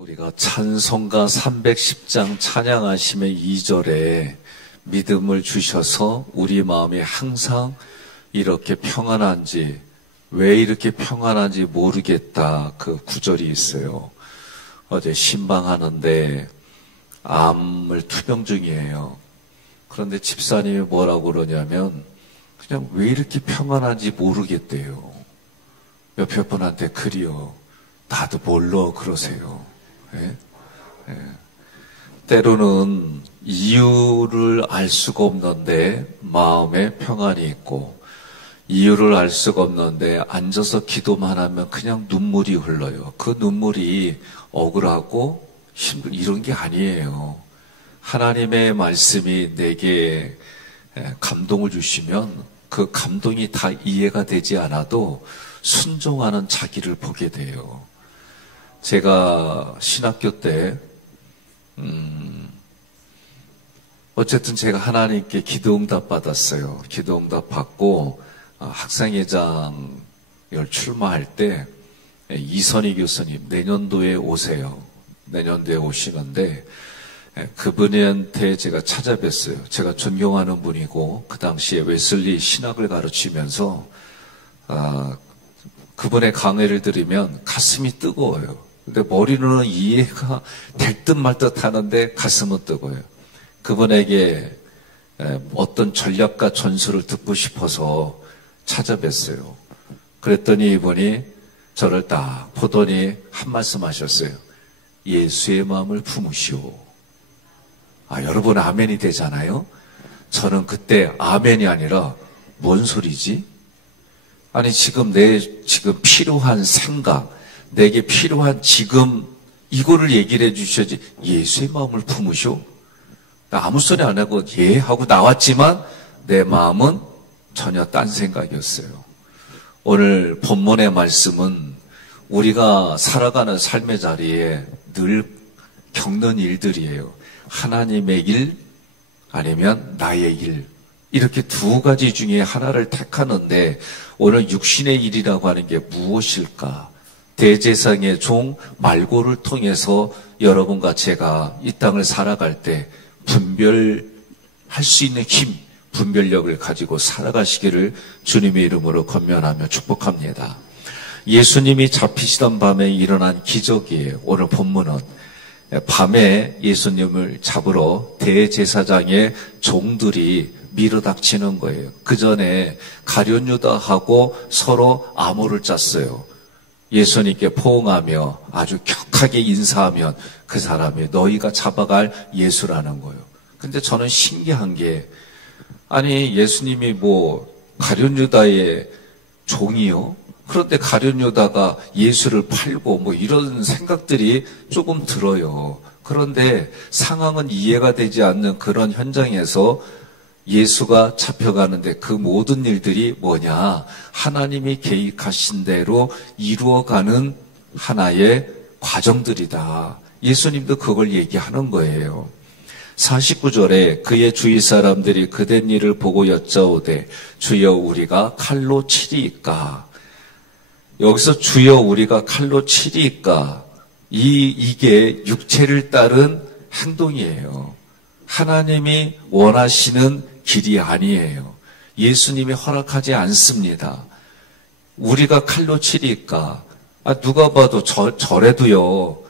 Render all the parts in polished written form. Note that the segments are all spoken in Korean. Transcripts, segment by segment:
우리가 찬송가 310장 찬양하심의 2절에 믿음을 주셔서 우리 마음이 항상 이렇게 평안한지, 왜 이렇게 평안한지 모르겠다, 그 구절이 있어요. 어제 신방하는데 암을 투병 중이에요. 그런데 집사님이 뭐라고 그러냐면 그냥 왜 이렇게 평안한지 모르겠대요. 옆에 분한테 그리요, 나도 몰라 그러세요. 예? 예. 때로는 이유를 알 수가 없는데 마음에 평안이 있고, 이유를 알 수가 없는데 앉아서 기도만 하면 그냥 눈물이 흘러요. 그 눈물이 억울하고 이런 게 아니에요. 하나님의 말씀이 내게 감동을 주시면 그 감동이 다 이해가 되지 않아도 순종하는 자기를 보게 돼요. 제가 신학교 때 어쨌든 제가 하나님께 기도응답 받았어요. 기도응답 받고 학생회장을 출마할 때 이선희 교수님 내년도에 오세요. 내년도에 오시는데 그분한테 제가 찾아뵀어요. 제가 존경하는 분이고 그 당시에 웨슬리 신학을 가르치면서 그분의 강의를 들으면 가슴이 뜨거워요. 근데 머리로는 이해가 될 듯 말 듯 하는데 가슴은 뜨거워요. 그분에게 어떤 전략과 전술을 듣고 싶어서 찾아뵀어요. 그랬더니 이분이 저를 딱 보더니 한 말씀 하셨어요. 예수의 마음을 품으시오. 여러분 아멘이 되잖아요. 저는 그때 아멘이 아니라 뭔 소리지? 아니 지금 지금 필요한 생각, 내게 필요한 지금 이거를 얘기를 해주셔야지. 예수의 마음을 품으시오. 나 아무 소리 안 하고 예 하고 나왔지만 내 마음은 전혀 딴 생각이었어요. 오늘 본문의 말씀은 우리가 살아가는 삶의 자리에 늘 겪는 일들이에요. 하나님의 일 아니면 나의 일, 이렇게 두 가지 중에 하나를 택하는데 오늘 육신의 일이라고 하는 게 무엇일까? 대제사장의 종 말고를 통해서 여러분과 제가 이 땅을 살아갈 때 분별할 수 있는 힘, 분별력을 가지고 살아가시기를 주님의 이름으로 권면하며 축복합니다. 예수님이 잡히시던 밤에 일어난 기적이에요. 오늘 본문은 밤에 예수님을 잡으러 대제사장의 종들이 밀어닥치는 거예요. 그 전에 가룟 유다하고 서로 암호를 짰어요. 예수님께 포옹하며 아주 격하게 인사하면 그 사람이 너희가 잡아갈 예수라는 거예요. 근데 저는 신기한 게, 아니 예수님이 가룟 유다의 종이요? 그런데 가룟 유다가 예수를 팔고 이런 생각들이 조금 들어요. 그런데 상황은 이해가 되지 않는 그런 현장에서 예수가 잡혀가는데 그 모든 일들이 뭐냐? 하나님이 계획하신 대로 이루어가는 하나의 과정들이다. 예수님도 그걸 얘기하는 거예요. 49절에 그의 주위 사람들이 그된 일을 보고 여짜오되 주여 우리가 칼로 치리이까? 여기서 주여 우리가 칼로 치리이까? 이게 육체를 따른 행동이에요. 하나님이 원하시는 길이 아니에요. 예수님이 허락하지 않습니다. 우리가 칼로 치리까? 누가 봐도 저래도요,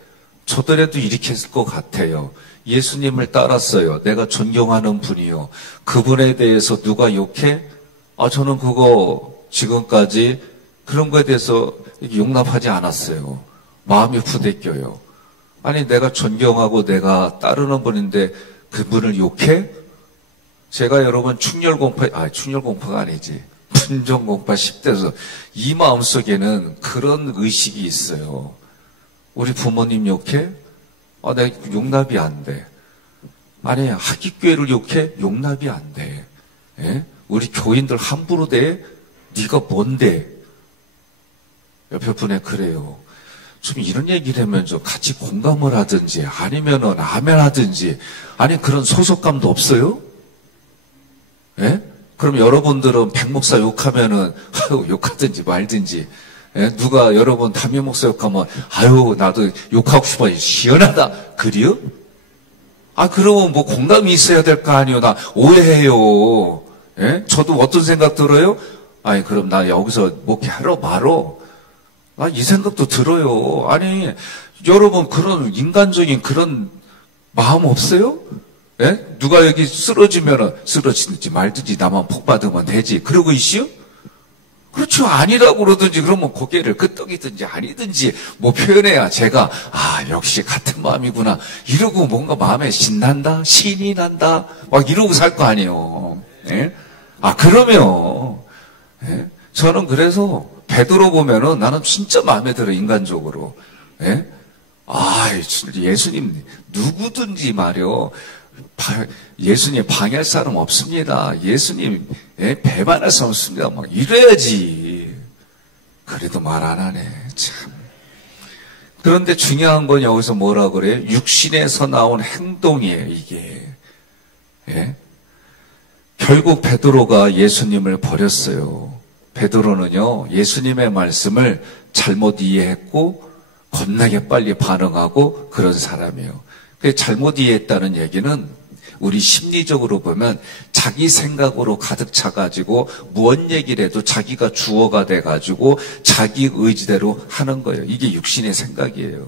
저더라도 이렇게 했을 것 같아요. 예수님을 따랐어요. 내가 존경하는 분이요. 그분에 대해서 누가 욕해? 저는 그거 지금까지 그런 거에 대해서 용납하지 않았어요. 마음이 부대껴요. 아니 내가 존경하고 내가 따르는 분인데 그분을 욕해? 제가 여러분 충렬공파가 아니지. 분정공파 10대에서 이 마음속에는 그런 의식이 있어요. 우리 부모님 욕해? 내가 용납이 안 돼. 아니 하기교회를 욕해? 용납이 안 돼. 예? 우리 교인들 함부로 대? 네가 뭔데? 옆에 분에 그래요. 좀 이런 얘기를 하면 좀 같이 공감을 하든지 아니면은 아멘 하든지, 아니 그런 소속감도 없어요? 예? 그럼 여러분들은 백 목사 욕하면은 욕하든지 말든지 예? 누가 여러분 담임 목사 욕하면 아유 나도 욕하고 싶어요. 시원하다. 그래요? 아 그러면 뭐 공감이 있어야 될 거 아니에요. 나 오해해요. 예? 저도 어떤 생각 들어요? 아니 그럼 나 여기서 목회하러 말어. 나 이 생각도 들어요. 아니 여러분 그런 인간적인 그런 마음 없어요? 예? 누가 여기 쓰러지면 쓰러지든지 말든지 나만 복 받으면 되지. 그러고 있어요? 그렇죠. 아니라고 그러든지 그러면 고개를 끄덕이든지 아니든지 뭐 표현해야 제가 아 역시 같은 마음이구나 이러고 뭔가 마음에 신난다 신이 난다 막 이러고 살 거 아니에요. 예? 아 그러면 예? 저는 그래서 베드로 보면은 나는 진짜 마음에 들어 인간적으로. 예? 아 예수님 누구든지 말이요. 예수님 방해할 사람 없습니다. 예수님 배반할 사람 없습니다. 막 이래야지. 그래도 말 안 하네. 참. 그런데 중요한 건 여기서 뭐라 그래요? 육신에서 나온 행동이에요. 이게. 예? 결국 베드로가 예수님을 버렸어요. 베드로는요. 예수님의 말씀을 잘못 이해했고 겁나게 빨리 반응하고 그런 사람이에요. 잘못 이해했다는 얘기는 우리 심리적으로 보면 자기 생각으로 가득 차가지고 무언 얘기를 해도 자기가 주어가 돼가지고 자기 의지대로 하는 거예요. 이게 육신의 생각이에요.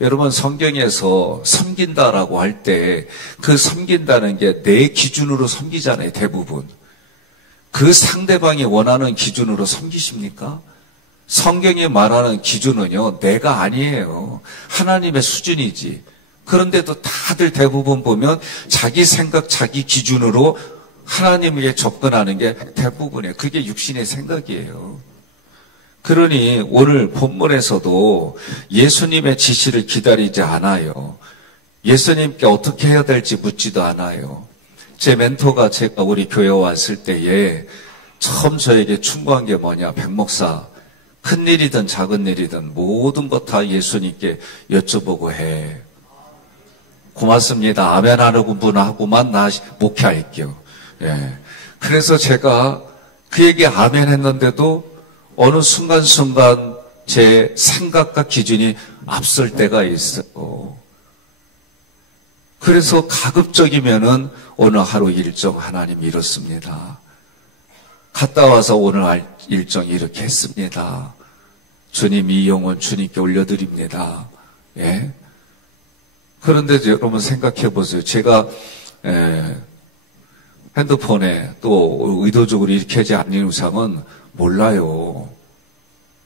여러분 성경에서 섬긴다라고 할 때 그 섬긴다는 게 내 기준으로 섬기잖아요. 대부분. 그 상대방이 원하는 기준으로 섬기십니까? 성경이 말하는 기준은요. 내가 아니에요. 하나님의 수준이지. 그런데도 다들 대부분 보면 자기 생각, 자기 기준으로 하나님에게 접근하는 게 대부분이에요. 그게 육신의 생각이에요. 그러니 오늘 본문에서도 예수님의 지시를 기다리지 않아요. 예수님께 어떻게 해야 될지 묻지도 않아요. 제 멘토가 제가 우리 교회 왔을 때에 처음 저에게 충고한 게 뭐냐. 백 목사, 큰 일이든 작은 일이든 모든 것 다 예수님께 여쭤보고 해. 고맙습니다. 아멘 하는 분 하고만 나 목회할게요. 예. 그래서 제가 그에게 아멘 했는데도 어느 순간순간 제 생각과 기준이 앞설 때가 있어요. 그래서 가급적이면은 오늘 하루 일정 하나님 이렇습니다. 갔다 와서 오늘 일정 이렇게 했습니다. 주님 이 영혼 주님께 올려드립니다. 예. 그런데 여러분 생각해 보세요. 제가 핸드폰에 또 의도적으로 이렇게 하지 않는 이상은 몰라요.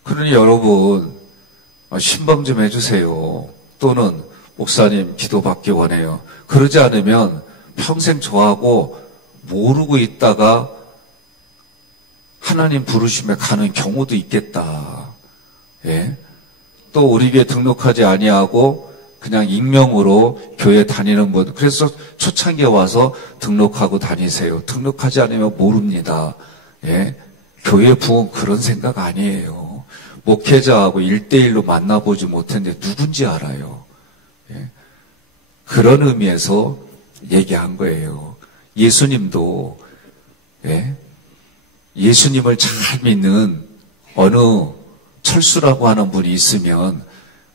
그러니 여러분 신방 좀 해주세요. 또는 목사님 기도받기 원해요. 그러지 않으면 평생 저하고 모르고 있다가 하나님 부르심에 가는 경우도 있겠다. 예? 또 우리 교회 등록하지 아니하고 그냥 익명으로 교회 다니는 분. 그래서 초창기에 와서 등록하고 다니세요. 등록하지 않으면 모릅니다. 예? 교회 부흥 그런 생각 아니에요. 목회자하고 1대1로 만나보지 못했는데 누군지 알아요. 예? 그런 의미에서 얘기한 거예요. 예수님도 예? 예수님을 잘 믿는 어느 철수라고 하는 분이 있으면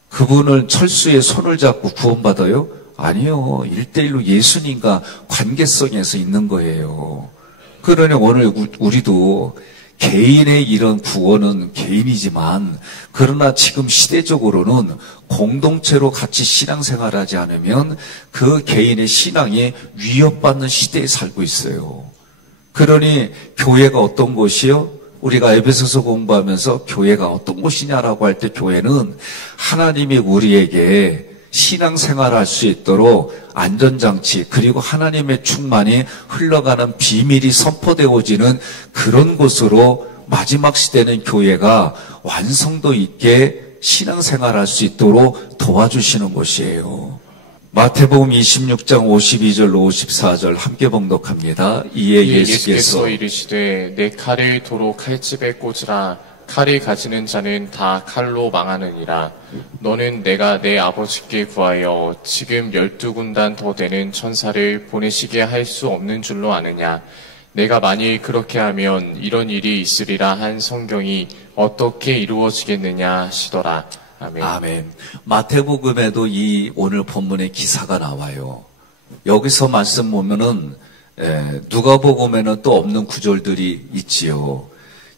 그분을 철수의 손을 잡고 구원받아요? 아니요. 1대1로 예수님과 관계성에서 있는 거예요. 그러니 오늘 우리도 개인의 이런 구원은 개인이지만 그러나 지금 시대적으로는 공동체로 같이 신앙생활하지 않으면 그 개인의 신앙이 위협받는 시대에 살고 있어요. 그러니 교회가 어떤 곳이요? 우리가 에베소서 공부하면서 교회가 어떤 곳이냐라고 할 때 교회는 하나님이 우리에게 신앙생활할 수 있도록 안전장치 그리고 하나님의 충만이 흘러가는 비밀이 선포되어지는 그런 곳으로 마지막 시대는 교회가 완성도 있게 신앙생활할 수 있도록 도와주시는 곳이에요. 마태복음 26장 52절로 54절 함께 봉독합니다. 이에 예수께서 이르시되 내 칼을 도로 칼집에 꽂으라. 칼을 가지는 자는 다 칼로 망하느니라. 너는 내가 내 아버지께 구하여 지금 12군단 더 되는 천사를 보내시게 할 수 없는 줄로 아느냐. 내가 만일 그렇게 하면 이런 일이 있으리라 한 성경이 어떻게 이루어지겠느냐 하시더라. 아멘. 아멘. 마태복음에도 이 오늘 본문의 기사가 나와요. 여기서 말씀 보면은 누가복음에는 또 없는 구절들이 있지요.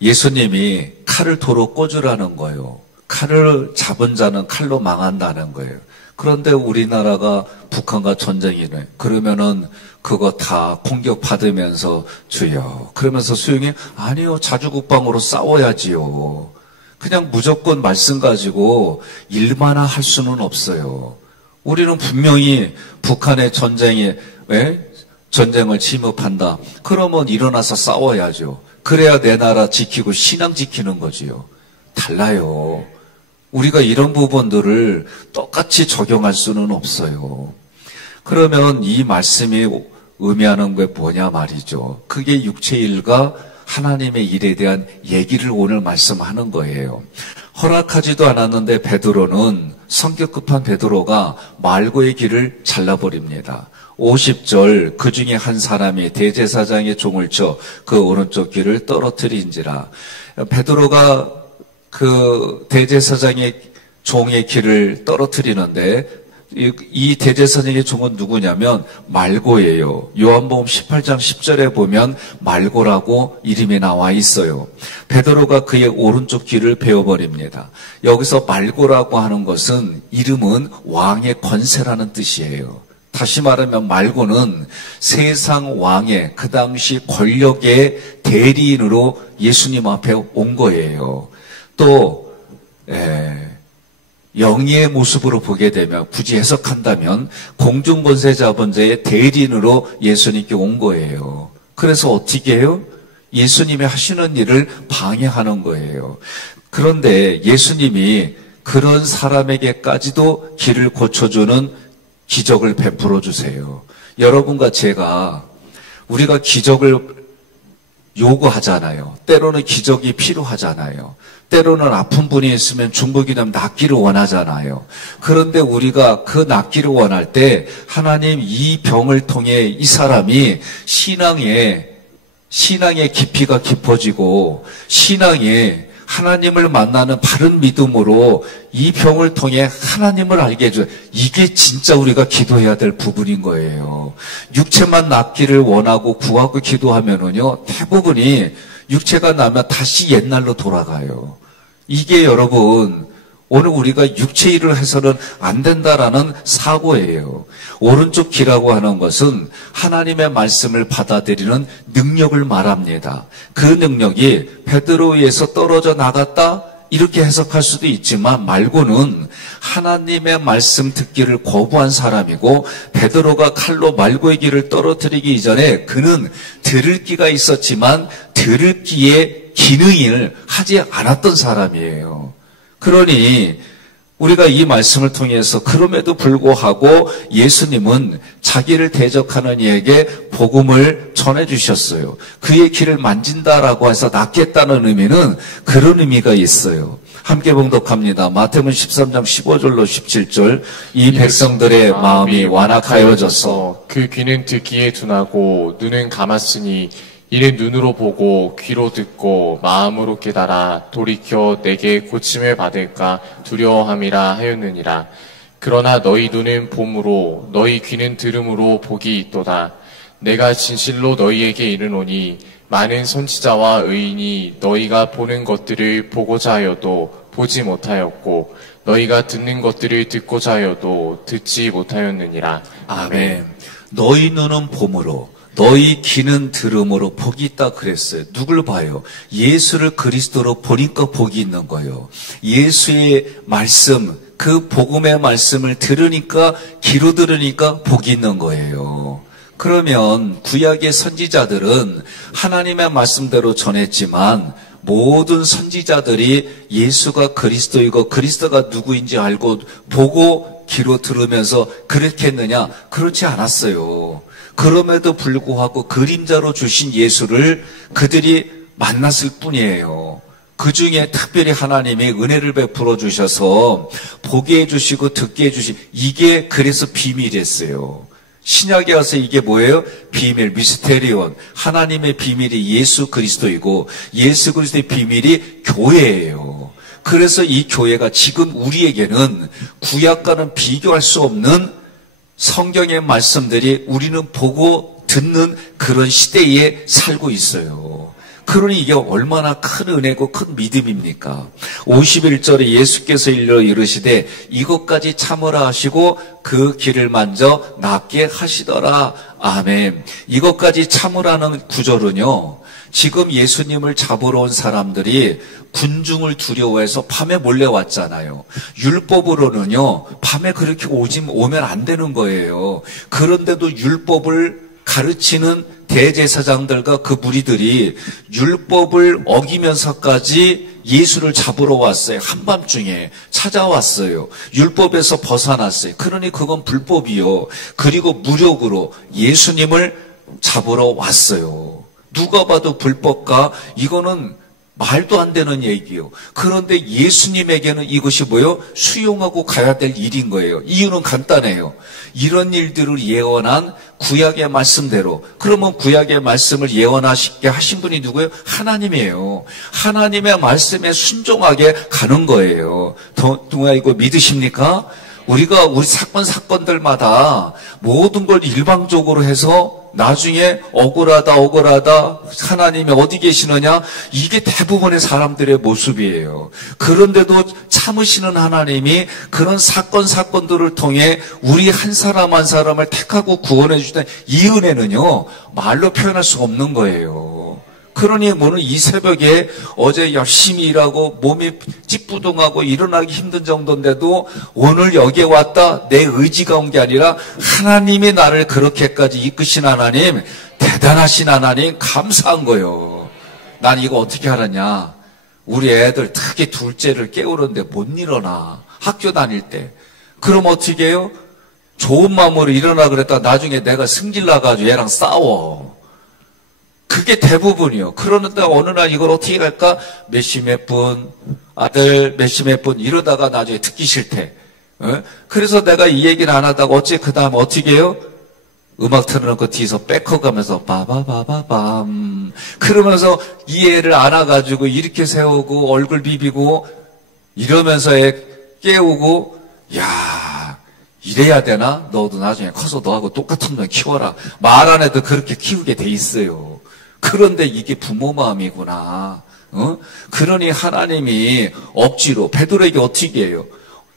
예수님이 칼을 도로 꽂으라는 거예요. 칼을 잡은 자는 칼로 망한다는 거예요. 그런데 우리나라가 북한과 전쟁이네. 그러면은 그거 다 공격받으면서 주여. 그러면서 수용이 아니요. 자주국방으로 싸워야지요. 그냥 무조건 말씀 가지고 일만나 할 수는 없어요. 우리는 분명히 북한의 전쟁을 침입한다. 그러면 일어나서 싸워야죠. 그래야 내 나라 지키고 신앙 지키는 거지요. 달라요. 우리가 이런 부분들을 똑같이 적용할 수는 없어요. 그러면 이 말씀이 의미하는 게 뭐냐 말이죠. 그게 육체의 일과 하나님의 일에 대한 얘기를 오늘 말씀하는 거예요. 허락하지도 않았는데 베드로는 성격 급한 베드로가 말고의 길을 잘라버립니다. 50절 그 중에 한 사람이 대제사장의 종을 쳐 그 오른쪽 귀를 떨어뜨린지라. 베드로가 그 대제사장의 종의 귀를 떨어뜨리는데 이 대제사장의 종은 누구냐면 말고예요. 요한복음 18장 10절에 보면 말고라고 이름이 나와 있어요. 베드로가 그의 오른쪽 귀를 베어버립니다. 여기서 말고라고 하는 것은 이름은 왕의 권세라는 뜻이에요. 다시 말하면 말고는 세상 왕의 그 당시 권력의 대리인으로 예수님 앞에 온 거예요. 또 영예의 모습으로 보게 되면 굳이 해석한다면 공중권세자본자의 대리인으로 예수님께 온 거예요. 그래서 어떻게 해요? 예수님이 하시는 일을 방해하는 거예요. 그런데 예수님이 그런 사람에게까지도 길을 고쳐주는 기적을 베풀어 주세요. 여러분과 제가 우리가 기적을 요구하잖아요. 때로는 기적이 필요하잖아요. 때로는 아픈 분이 있으면 중복이 되면 낫기를 원하잖아요. 그런데 우리가 그 낫기를 원할 때 하나님 이 병을 통해 이 사람이 신앙의 깊이가 깊어지고 신앙에 하나님을 만나는 바른 믿음으로 이 병을 통해 하나님을 알게 해줘요. 이게 진짜 우리가 기도해야 될 부분인 거예요. 육체만 낫기를 원하고 구하고 기도하면은요, 대부분이 육체가 나면 다시 옛날로 돌아가요. 이게 여러분, 오늘 우리가 육체 일을 해서는 안 된다라는 사고예요. 오른쪽 귀라고 하는 것은 하나님의 말씀을 받아들이는 능력을 말합니다. 그 능력이 베드로에서 떨어져 나갔다? 이렇게 해석할 수도 있지만 말고는 하나님의 말씀 듣기를 거부한 사람이고 베드로가 칼로 말고의 귀를 떨어뜨리기 이전에 그는 들을 귀가 있었지만 들을 귀의 기능을 하지 않았던 사람이에요. 그러니 우리가 이 말씀을 통해서 그럼에도 불구하고 예수님은 자기를 대적하는 이에게 복음을 전해주셨어요. 그의 귀를 만진다라고 해서 낫겠다는 의미는 그런 의미가 있어요. 함께 봉독합니다. 마태복음 13장 15절로 17절. 이 백성들의 마음이 완악하여져서 그 귀는 듣기에 둔하고 눈은 감았으니 이는 눈으로 보고 귀로 듣고 마음으로 깨달아 돌이켜 내게 고침을 받을까 두려워함이라 하였느니라. 그러나 너희 눈은 봄으로 너희 귀는 들음으로 복이 있도다. 내가 진실로 너희에게 이르노니 많은 선지자와 의인이 너희가 보는 것들을 보고자 하여도 보지 못하였고 너희가 듣는 것들을 듣고자 하여도 듣지 못하였느니라. 아멘. 너희 눈은 봄으로 너희 귀는 들음으로 복이 있다 그랬어요. 누굴 봐요? 예수를 그리스도로 보니까 복이 있는 거예요. 예수의 말씀, 그 복음의 말씀을 들으니까 귀로 들으니까 복이 있는 거예요. 그러면 구약의 선지자들은 하나님의 말씀대로 전했지만 모든 선지자들이 예수가 그리스도이고 그리스도가 누구인지 알고 보고 귀로 들으면서 그렇게 했느냐? 그렇지 않았어요. 그럼에도 불구하고 그림자로 주신 예수를 그들이 만났을 뿐이에요. 그 중에 특별히 하나님이 은혜를 베풀어 주셔서 보게 해주시고 듣게 해주시 이게 그래서 비밀이었어요. 신약에 와서 이게 뭐예요? 비밀, 미스테리온. 하나님의 비밀이 예수 그리스도이고 예수 그리스도의 비밀이 교회예요. 그래서 이 교회가 지금 우리에게는 구약과는 비교할 수 없는 성경의 말씀들이 우리는 보고 듣는 그런 시대에 살고 있어요. 그러니 이게 얼마나 큰 은혜고 큰 믿음입니까? 51절에 예수께서 일러 이르시되 이것까지 참으라 하시고 그 길을 만져 낫게 하시더라. 아멘. 이것까지 참으라는 구절은요, 지금 예수님을 잡으러 온 사람들이 군중을 두려워해서 밤에 몰래 왔잖아요. 율법으로는요, 밤에 그렇게 오면 안 되는 거예요. 그런데도 율법을 가르치는 대제사장들과 그 무리들이 율법을 어기면서까지 예수를 잡으러 왔어요. 한밤중에 찾아왔어요. 율법에서 벗어났어요. 그러니 그건 불법이요. 그리고 무력으로 예수님을 잡으러 왔어요. 누가 봐도 불법과 이거는 말도 안 되는 얘기요. 그런데 예수님에게는 이것이 뭐예요? 수용하고 가야 될 일인 거예요. 이유는 간단해요. 이런 일들을 예언한 구약의 말씀대로. 그러면 구약의 말씀을 예언하시게 하신 분이 누구예요? 하나님이에요. 하나님의 말씀에 순종하게 가는 거예요. 동아 이거 믿으십니까? 우리가 우리 사건들마다 모든 걸 일방적으로 해서 나중에 억울하다 하나님이 어디 계시느냐, 이게 대부분의 사람들의 모습이에요. 그런데도 참으시는 하나님이 그런 사건들을 통해 우리 한 사람 한 사람을 택하고 구원해 주시는 이 은혜는요, 말로 표현할 수 없는 거예요. 그러니 오늘 이 새벽에 어제 열심히 일하고 몸이 찌뿌둥하고 일어나기 힘든 정도인데도 오늘 여기에 왔다, 내 의지가 온 게 아니라 하나님이 나를 그렇게까지 이끄신 하나님, 대단하신 하나님, 감사한 거예요. 난 이거 어떻게 하느냐, 우리 애들 특히 둘째를 깨우는데 못 일어나, 학교 다닐 때. 그럼 어떻게 해요? 좋은 마음으로 일어나 그랬다 나중에 내가 승질 나가지고 얘랑 싸워. 그게 대부분이요. 그러는데 어느 날 이걸 어떻게 할까? 몇십 분, 아들 몇십 분 이러다가 나중에 듣기 싫대. 그래서 내가 이 얘기를 안 하다가 어째 그 다음에 어떻게 해요? 음악 틀어놓고 뒤에서 백허가면서 바바바바밤 그러면서 이 애를 안아가지고 이렇게 세우고 얼굴 비비고 이러면서 애 깨우고, 야, 이래야 되나? 너도 나중에 커서 너하고 똑같은 놈 키워라. 말 안 해도 그렇게 키우게 돼 있어요. 그런데 이게 부모 마음이구나. 그러니 하나님이 억지로, 베드로에게 어떻게 해요?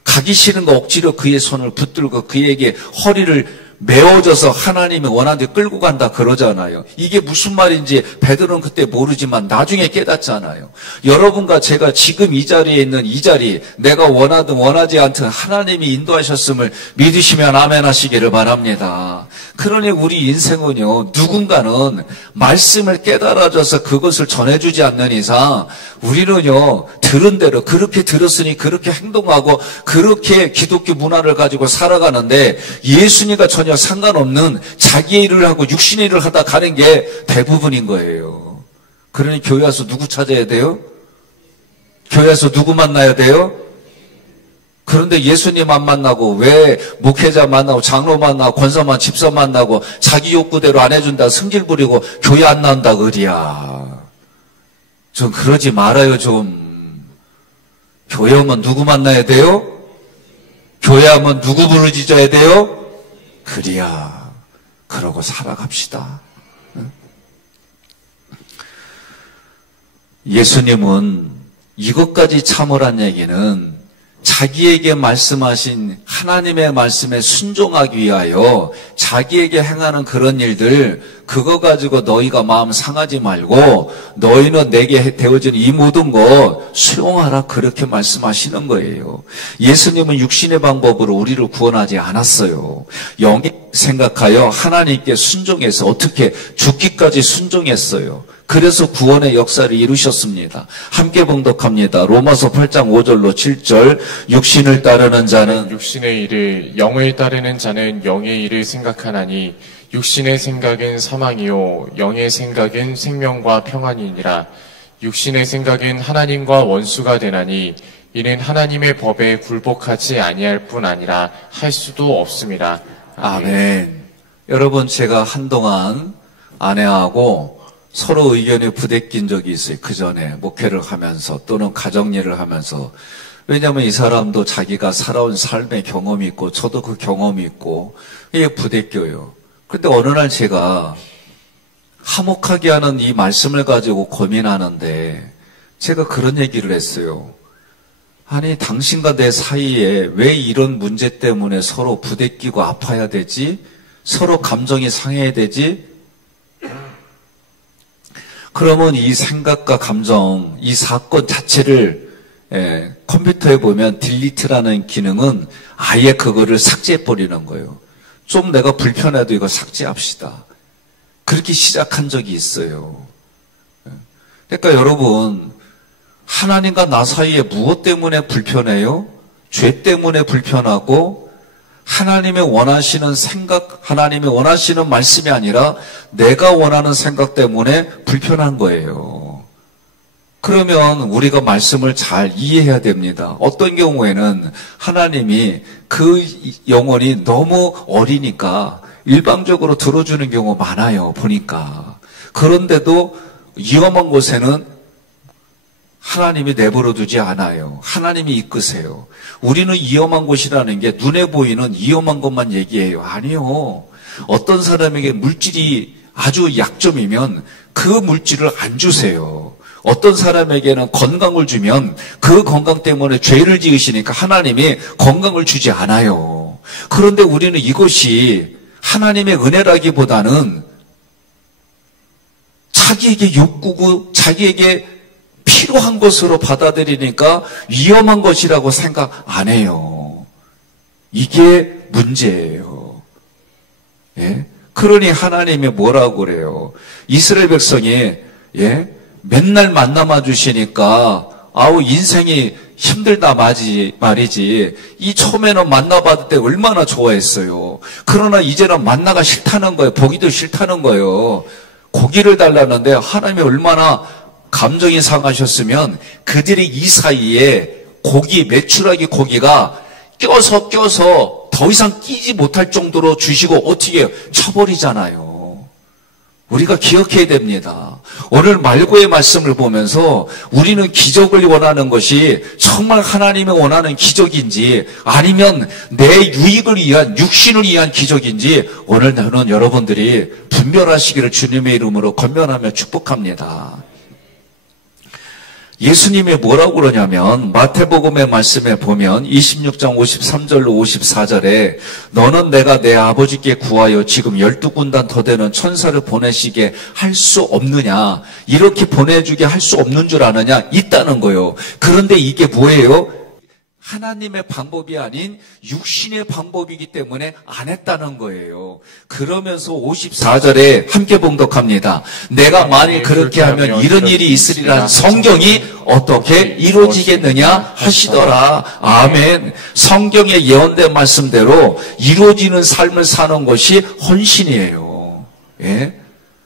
가기 싫은 거 억지로 그의 손을 붙들고 그에게 허리를 메워져서 하나님이 원하는데 끌고 간다 그러잖아요. 이게 무슨 말인지 베드로는 그때 모르지만 나중에 깨닫잖아요. 여러분과 제가 지금 이 자리에 있는 이 자리, 내가 원하든 원하지 않든 하나님이 인도하셨음을 믿으시면 아멘 하시기를 바랍니다. 그러니 우리 인생은요, 누군가는 말씀을 깨달아줘서 그것을 전해주지 않는 이상 우리는요, 들은 대로 그렇게 들었으니 그렇게 행동하고 그렇게 기독교 문화를 가지고 살아가는데 예수님과 전혀 상관없는 자기의 일을 하고 육신의 일을 하다 가는 게 대부분인 거예요. 그러니 교회 와서 누구 찾아야 돼요? 교회 와서 누구 만나야 돼요? 그런데 예수님 안 만나고 왜 목회자 만나고 장로 만나고 권사만 집사 만나고 자기 욕구대로 안 해준다 승질 부리고 교회 안 나온다 그리야. 좀 그러지 말아요 좀. 교회 오면 누구 만나야 돼요? 교회 하면 누구 부르짖어야 돼요? 그리야. 그러고 살아갑시다. 예수님은 이것까지 참으란 얘기는 자기에게 말씀하신 하나님의 말씀에 순종하기 위하여 자기에게 행하는 그런 일들, 그거 가지고 너희가 마음 상하지 말고 너희는 내게 되어진 이 모든 거 수용하라, 그렇게 말씀하시는 거예요. 예수님은 육신의 방법으로 우리를 구원하지 않았어요. 영이 생각하여 하나님께 순종해서 어떻게 죽기까지 순종했어요. 그래서 구원의 역사를 이루셨습니다. 함께 봉독합니다. 로마서 8장 5절로 7절. 육신을 따르는 자는 육신의 일을, 영을 따르는 자는 영의 일을 생각하나니 육신의 생각은 사망이요 영의 생각은 생명과 평안이니라. 육신의 생각은 하나님과 원수가 되나니 이는 하나님의 법에 굴복하지 아니할 뿐 아니라 할 수도 없습니다. 아멘. 여러분, 제가 한동안 아내하고 서로 의견이 부대낀 적이 있어요. 그 전에 목회를 하면서 또는 가정일을 하면서. 왜냐하면 이 사람도 자기가 살아온 삶의 경험이 있고 저도 그 경험이 있고 이게 부대껴요. 그런데 어느 날 제가 화목하게 하는 이 말씀을 가지고 고민하는데 제가 그런 얘기를 했어요. 아니, 당신과 내 사이에 왜 이런 문제 때문에 서로 부대끼고 아파야 되지? 서로 감정이 상해야 되지? 그러면 이 생각과 감정, 이 사건 자체를 컴퓨터에 보면 딜리트라는 기능은 아예 그거를 삭제해버리는 거예요. 좀 내가 불편해도 이거 삭제합시다. 그렇게 시작한 적이 있어요. 그러니까 여러분, 하나님과 나 사이에 무엇 때문에 불편해요? 죄 때문에 불편하고 하나님이 원하시는 생각, 하나님이 원하시는 말씀이 아니라 내가 원하는 생각 때문에 불편한 거예요. 그러면 우리가 말씀을 잘 이해해야 됩니다. 어떤 경우에는 하나님이 그 영혼이 너무 어리니까 일방적으로 들어주는 경우 많아요. 보니까. 그런데도 위험한 곳에는 하나님이 내버려 두지 않아요. 하나님이 이끄세요. 우리는 위험한 곳이라는 게 눈에 보이는 위험한 것만 얘기해요. 아니요. 어떤 사람에게 물질이 아주 약점이면 그 물질을 안 주세요. 어떤 사람에게는 건강을 주면 그 건강 때문에 죄를 지으시니까 하나님이 건강을 주지 않아요. 그런데 우리는 이것이 하나님의 은혜라기보다는 자기에게 욕구고 자기에게 필요한 것으로 받아들이니까 위험한 것이라고 생각 안 해요. 이게 문제예요. 예? 그러니 하나님이 뭐라고 그래요? 이스라엘 백성이 맨날 만나마 주시니까 아우 인생이 힘들다 말이지. 이 처음에는 만나 받을 때 얼마나 좋아했어요. 그러나 이제는 만나가 싫다는 거예요. 보기도 싫다는 거예요. 고기를 달라는데 하나님이 얼마나 감정이 상하셨으면 그들이 이 사이에 메추라기 고기가 껴서 더 이상 끼지 못할 정도로 주시고 어떻게 해요? 쳐버리잖아요. 우리가 기억해야 됩니다. 오늘 말고의 말씀을 보면서 우리는 기적을 원하는 것이 정말 하나님이 원하는 기적인지 아니면 내 유익을 위한 육신을 위한 기적인지 오늘 나는 여러분들이 분별하시기를 주님의 이름으로 권면하며 축복합니다. 예수님이 뭐라고 그러냐면 마태복음의 말씀에 보면 26장 53절로 54절에 너는 내가 내 아버지께 구하여 지금 12군단 더 되는 천사를 보내시게 할 수 없느냐, 이렇게 보내주게 할 수 없는 줄 아느냐, 있다는 거예요. 그런데 이게 뭐예요? 하나님의 방법이 아닌 육신의 방법이기 때문에 안 했다는 거예요. 그러면서 54절에 함께 봉독합니다. 내가 만일 그렇게 하면 이런 일이 있으리란 성경이 어떻게 이루어지겠느냐 하시더라. 아멘. 성경에 예언된 말씀대로 이루어지는 삶을 사는 것이 헌신이에요. 예?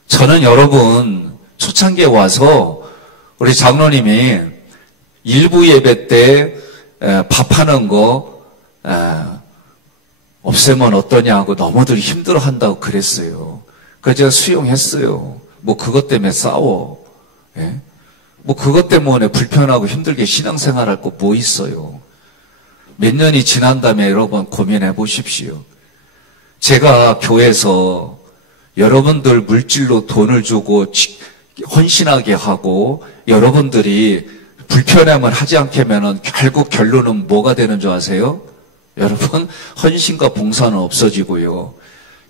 저는 여러분 초창기에 와서 우리 장로님이 일부 예배 때 밥하는 거 없애면 어떠냐고 너무들 힘들어한다고 그랬어요. 그래서 제가 수용했어요. 뭐 그것 때문에 싸워. 예? 뭐 그것 때문에 불편하고 힘들게 신앙생활할 거 뭐 있어요. 몇 년이 지난 다음에 여러분 고민해 보십시오. 제가 교회에서 여러분들 물질로 돈을 주고 헌신하게 하고 여러분들이 불편함을 하지 않게면은 결국 결론은 뭐가 되는 줄 아세요? 여러분, 헌신과 봉사는 없어지고요.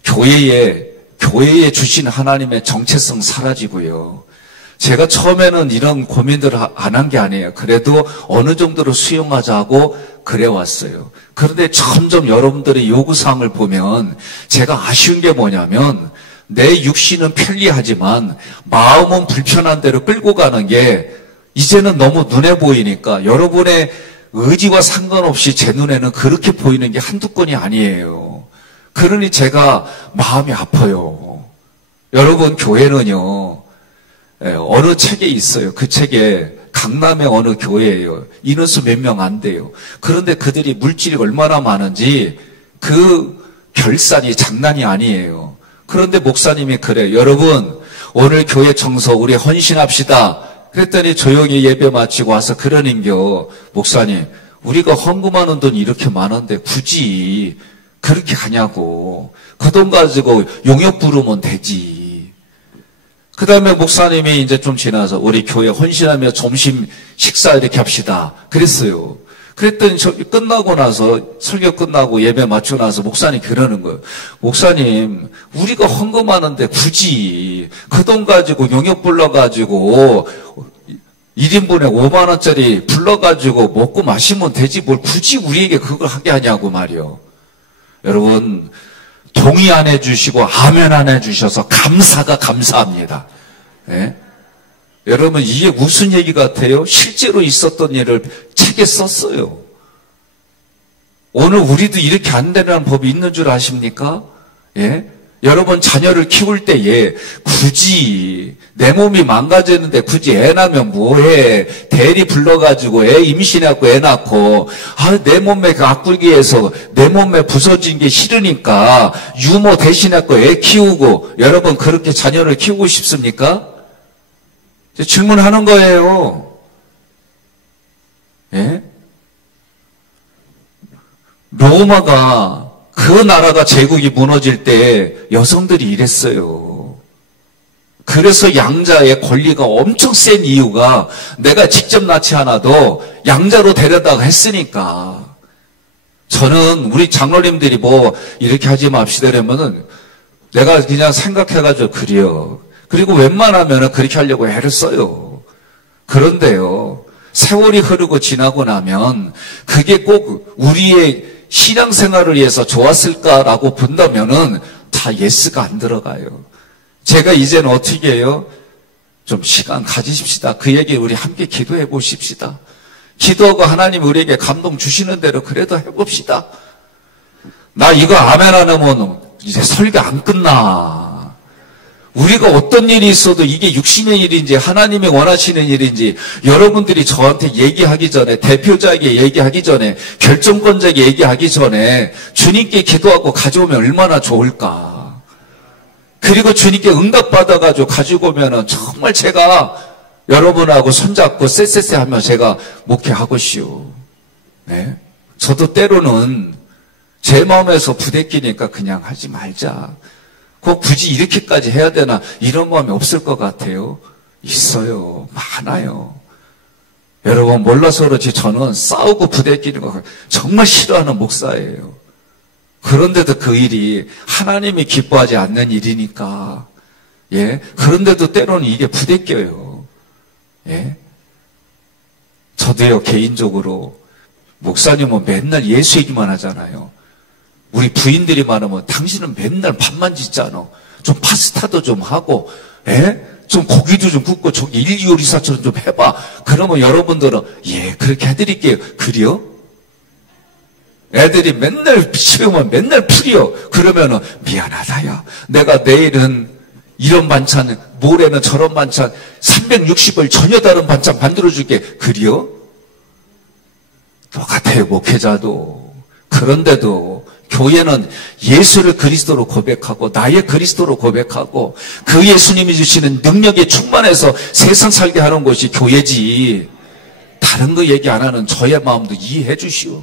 교회에 주신 하나님의 정체성 사라지고요. 제가 처음에는 이런 고민들을 안 한 게 아니에요. 그래도 어느 정도로 수용하자고 그래왔어요. 그런데 점점 여러분들의 요구사항을 보면 제가 아쉬운 게 뭐냐면 내 육신은 편리하지만 마음은 불편한 대로 끌고 가는 게 이제는 너무 눈에 보이니까 여러분의 의지와 상관없이 제 눈에는 그렇게 보이는 게 한두 건이 아니에요. 그러니 제가 마음이 아파요. 여러분 교회는요. 어느 책에 있어요. 그 책에 강남의 어느 교회예요. 인원수 몇 명 안 돼요. 그런데 그들이 물질이 얼마나 많은지 그 결산이 장난이 아니에요. 그런데 목사님이 그래. 여러분, 오늘 교회 청소 우리 헌신합시다. 그랬더니 조용히 예배 마치고 와서 그러는겨. 목사님, 우리가 헌금하는 돈이 이렇게 많은데 굳이 그렇게 하냐고. 그 돈 가지고 용역 부르면 되지. 그 다음에 목사님이 이제 좀 지나서 우리 교회 헌신하며 점심 식사 이렇게 합시다. 그랬어요. 그랬더니 끝나고 나서 설교 끝나고 예배 마치고 나서 목사님 그러는 거예요. 목사님, 우리가 헌금하는데 굳이 그 돈 가지고 용역 불러가지고 1인분에 5만 원짜리 불러가지고 먹고 마시면 되지 뭘 굳이 우리에게 그걸 하게 하냐고 말이요. 여러분, 동의 안 해주시고 아멘 안 해주셔서 감사가 감사합니다. 네? 여러분, 이게 무슨 얘기 같아요? 실제로 있었던 일을 책에 썼어요. 오늘 우리도 이렇게 안 되는 법이 있는 줄 아십니까? 예? 여러분, 자녀를 키울 때에 굳이 내 몸이 망가졌는데 굳이 애 낳으면 뭐해? 대리 불러가지고 애 임신해갖고 애 낳고 내 몸에 가꾸기 위해서 내 몸에 부서진 게 싫으니까 유모 대신해갖고 애 키우고 여러분 그렇게 자녀를 키우고 싶습니까? 질문하는 거예요. 예? 로마가 그 나라가 제국이 무너질 때 여성들이 이랬어요. 그래서 양자의 권리가 엄청 센 이유가 내가 직접 낳지 않아도 양자로 데려다가 했으니까. 저는 우리 장로님들이 뭐 이렇게 하지 맙시다 이러면은 내가 그냥 생각해가지고 그래요. 그리고 웬만하면 그렇게 하려고 애를 써요. 그런데요, 세월이 흐르고 지나고 나면 그게 꼭 우리의 신앙생활을 위해서 좋았을까라고 본다면은 다 예스가 안 들어가요. 제가 이제는 어떻게 해요? 좀 시간 가지십시다. 그 얘기 우리 함께 기도해 보십시다. 기도하고 하나님 우리에게 감동 주시는 대로 그래도 해봅시다. 나 이거 아멘 안 하면 이제 설교 안 끝나. 우리가 어떤 일이 있어도 이게 육신의 일인지 하나님이 원하시는 일인지 여러분들이 저한테 얘기하기 전에, 대표자에게 얘기하기 전에, 결정권자에게 얘기하기 전에 주님께 기도하고 가져오면 얼마나 좋을까. 그리고 주님께 응답받아가지고 가지고 오면은 정말 제가 여러분하고 손잡고 쎄쎄쎄 하면 제가 목회하고시오. 네? 저도 때로는 제 마음에서 부대끼니까 그냥 하지 말자. 꼭 굳이 이렇게까지 해야 되나 이런 마음이 없을 것 같아요. 있어요. 많아요. 여러분 몰라서 그렇지 저는 싸우고 부대끼는 거 정말 싫어하는 목사예요. 그런데도 그 일이 하나님이 기뻐하지 않는 일이니까. 예. 그런데도 때로는 이게 부대껴요. 예. 저도요 개인적으로 목사님은 맨날 예수 얘기만 하잖아요. 우리 부인들이 많으면 당신은 맨날 밥만 짓잖아. 좀 파스타도 좀 하고, 예? 좀 고기도 좀 굽고, 저기 일요리사처럼 좀 해봐. 그러면 여러분들은, 예, 그렇게 해드릴게요. 그래요? 애들이 맨날 집에 오면 맨날 풀이요. 그러면은, 미안하다, 야. 내가 내일은 이런 반찬, 모레는 저런 반찬, 360을 전혀 다른 반찬 만들어줄게. 그래요? 똑같아요, 목회자도. 그런데도, 교회는 예수를 그리스도로 고백하고 나의 그리스도로 고백하고 그 예수님이 주시는 능력에 충만해서 세상 살게 하는 것이 교회지. 다른 거 얘기 안 하는 저의 마음도 이해해 주시오.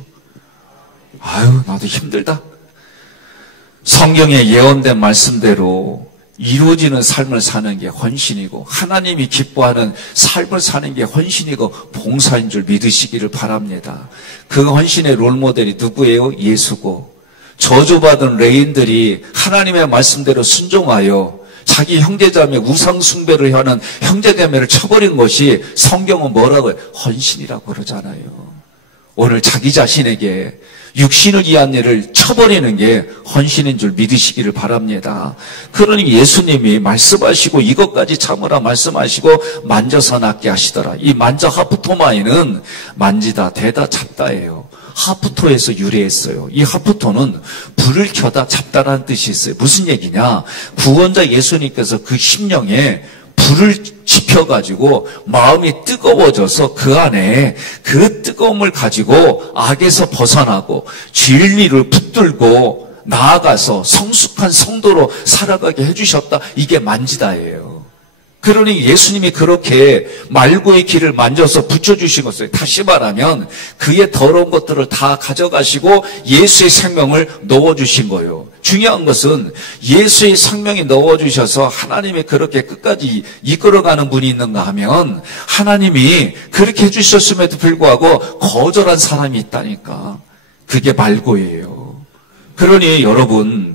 아유, 나도 힘들다. 성경에 예언된 말씀대로 이루어지는 삶을 사는 게 헌신이고 하나님이 기뻐하는 삶을 사는 게 헌신이고 봉사인 줄 믿으시기를 바랍니다. 그 헌신의 롤모델이 누구예요? 예수고 저주받은 레인들이 하나님의 말씀대로 순종하여 자기 형제자매 우상 숭배를 하는 형제자매를 쳐버린 것이 성경은 뭐라고 해요? 헌신이라고 그러잖아요. 오늘 자기 자신에게 육신을 위한 일을 쳐버리는 게 헌신인 줄 믿으시기를 바랍니다. 그러니 예수님이 말씀하시고 이것까지 참으라 말씀하시고 만져서 낫게 하시더라. 이 만져 하프토마이는 만지다 대다 잡다예요. 하프토에서 유래했어요. 이 하프토는 불을 켜다 잡다라는 뜻이 있어요. 무슨 얘기냐? 구원자 예수님께서 그 심령에 불을 지펴가지고 마음이 뜨거워져서 그 안에 그 뜨거움을 가지고 악에서 벗어나고 진리를 붙들고 나아가서 성숙한 성도로 살아가게 해주셨다. 이게 만지다예요. 그러니 예수님이 그렇게 말고의 길을 만져서 붙여주신 것을, 다시 말하면 그의 더러운 것들을 다 가져가시고 예수의 생명을 넣어주신 거예요. 중요한 것은 예수의 생명이 넣어주셔서 하나님이 그렇게 끝까지 이끌어가는 분이 있는가 하면, 하나님이 그렇게 해주셨음에도 불구하고 거절한 사람이 있다니까. 그게 말고예요. 그러니 여러분,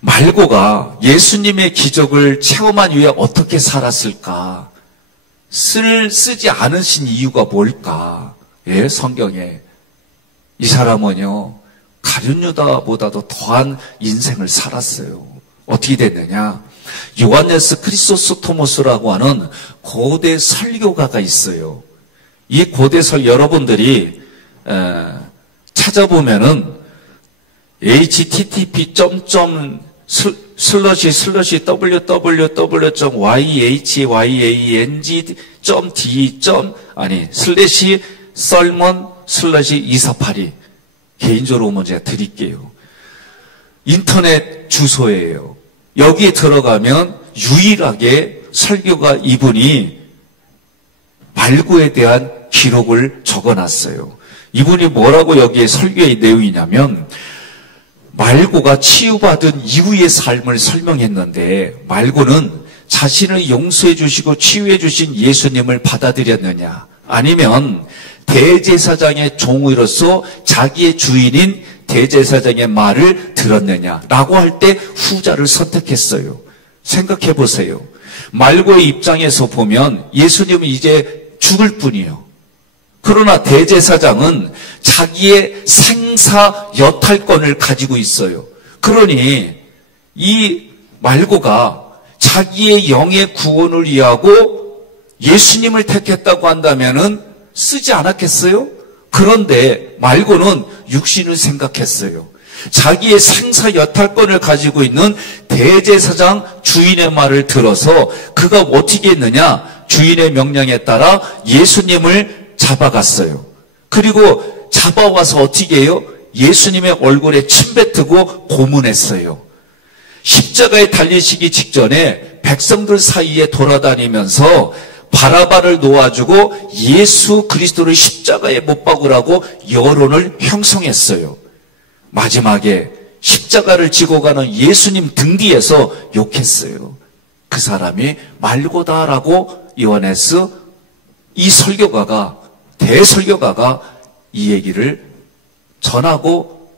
말고가 예수님의 기적을 체험한 이후에 어떻게 살았을까? 쓰지 않으신 이유가 뭘까? 예, 성경에. 이 사람은요, 가룟 유다보다도 더한 인생을 살았어요. 어떻게 됐느냐? 요한네스 크리소스토모스라고 하는 고대 설교가가 있어요. 이 고대 여러분들이 찾아보면은 http www.yhang.d/sermon/2482 개인적으로 오면 제가 드릴게요. 인터넷 주소예요. 여기에 들어가면 유일하게 설교가 이분이 말고에 대한 기록을 적어놨어요. 이분이 뭐라고 여기에 설교의 내용이냐면, 말고가 치유받은 이후의 삶을 설명했는데, 말고는 자신을 용서해 주시고 치유해 주신 예수님을 받아들였느냐, 아니면 대제사장의 종으로서 자기의 주인인 대제사장의 말을 들었느냐라고 할 때 후자를 선택했어요. 생각해 보세요. 말고의 입장에서 보면 예수님은 이제 죽을 뿐이에요. 그러나 대제사장은 자기의 생사 여탈권을 가지고 있어요. 그러니 이 말고가 자기의 영의 구원을 위하고 예수님을 택했다고 한다면은 쓰지 않았겠어요? 그런데 말고는 육신을 생각했어요. 자기의 생사 여탈권을 가지고 있는 대제사장 주인의 말을 들어서 그가 어떻게 했느냐? 주인의 명령에 따라 예수님을 잡아갔어요. 그리고 잡아와서 어떻게 해요? 예수님의 얼굴에 침 뱉고 고문했어요. 십자가에 달리시기 직전에 백성들 사이에 돌아다니면서 바라바를 놓아주고 예수 그리스도를 십자가에 못 박으라고 여론을 형성했어요. 마지막에 십자가를 지고 가는 예수님 등 뒤에서 욕했어요. 그 사람이 말고다라고 요한네스 이 설교가가, 대설교가가 이 얘기를 전하고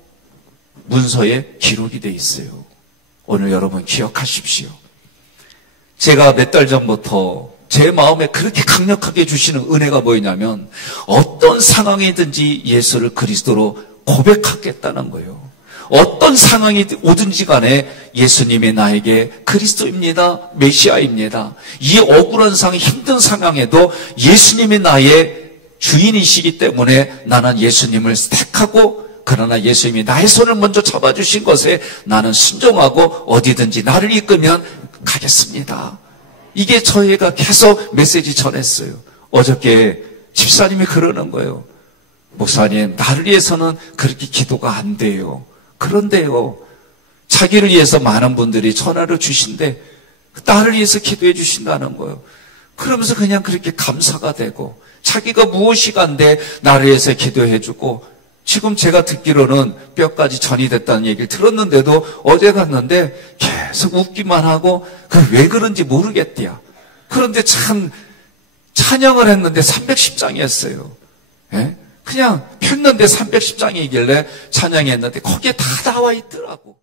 문서에 기록이 돼 있어요. 오늘 여러분 기억하십시오. 제가 몇 달 전부터 제 마음에 그렇게 강력하게 주시는 은혜가 뭐냐면, 어떤 상황이든지 예수를 그리스도로 고백하겠다는 거예요. 어떤 상황이 오든지 간에 예수님이 나에게 그리스도입니다, 메시아입니다. 이 억울한 상황, 힘든 상황에도 예수님이 나의 주인이시기 때문에 나는 예수님을 택하고, 그러나 예수님이 나의 손을 먼저 잡아주신 것에 나는 순종하고 어디든지 나를 이끌면 가겠습니다. 이게 저희가 계속 메시지 전했어요. 어저께 집사님이 그러는 거예요. 목사님, 나를 위해서는 그렇게 기도가 안 돼요. 그런데요, 자기를 위해서 많은 분들이 전화를 주신대 나를 위해서 기도해 주신다는 거예요. 그러면서 그냥 그렇게 감사가 되고, 자기가 무엇이 간데 나를 위해서 기도해 주고, 지금 제가 듣기로는 뼈까지 전이 됐다는 얘기를 들었는데도 어제 갔는데 계속 웃기만 하고, 왜 그런지 모르겠대요. 그런데 참 찬양을 했는데 310장이었어요. 예? 그냥 폈는데 310장이길래 찬양했는데 거기에 다 나와 있더라고.